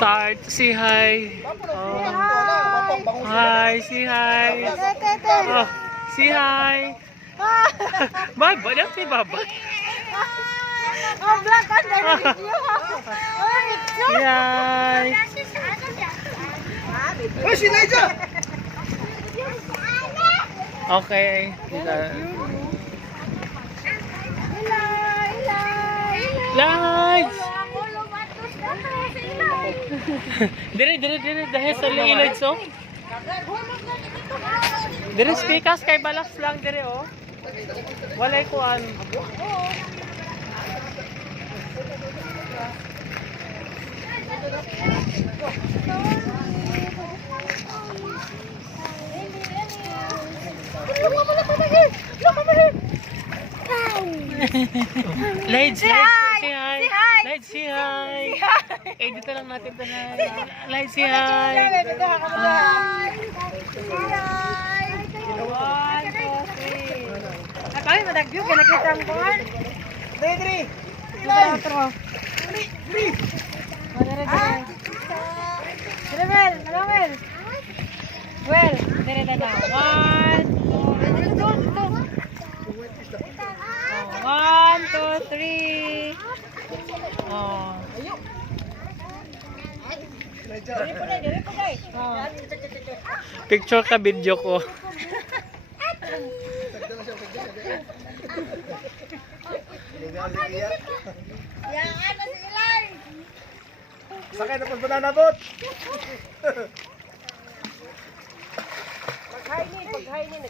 Start. Say hi. Oh. Hi. Say hi. Oh. Say hi. Baba. Yan si Baba. Oh, black on the video. Say hi. Oh, si Naija! Okay. Lights! Dire dahil sa lights oh. Dire speakers kay balas lang dire oh. Walay kuan. Lights, say hi. Lights, say hi. Eh, dito lang natin ito na. Lights, say hi. Ay, madagyo ka nakita ang kuhan. Dre! Well, dire na na. 1, 2, 3. Oh. Picture ka, video ko. Sakay na pag bananabot! Paghainin.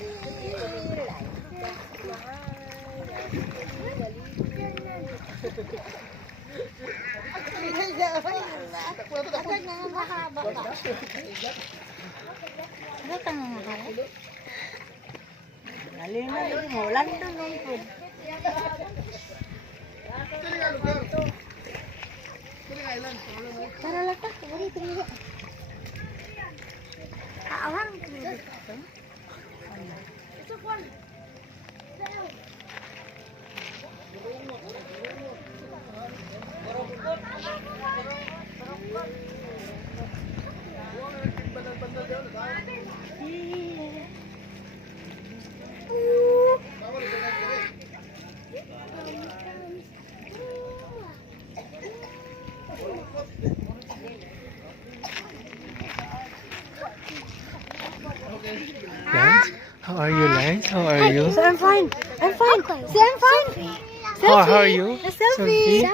Lance? How are you, Lance? How are you? I'm fine. I'm fine. See, I'm fine. How are you? Selfie.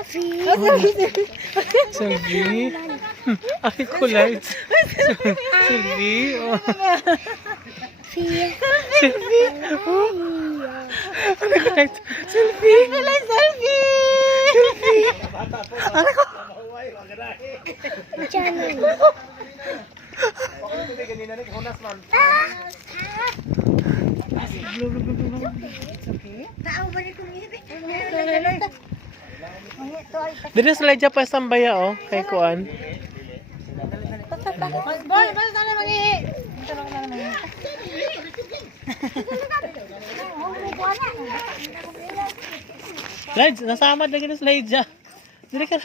Selfie? Ay ko, Lance. Selfie? Oh. Selfie? Oh. Ano ko, Lance? Selfie? Selfie. Ano ko? Dito sa Leja pa sambaya oh, kay Kuan. Boy, basta sana mangihi. Lej, nasama lagi na sa Leja. Dili ka.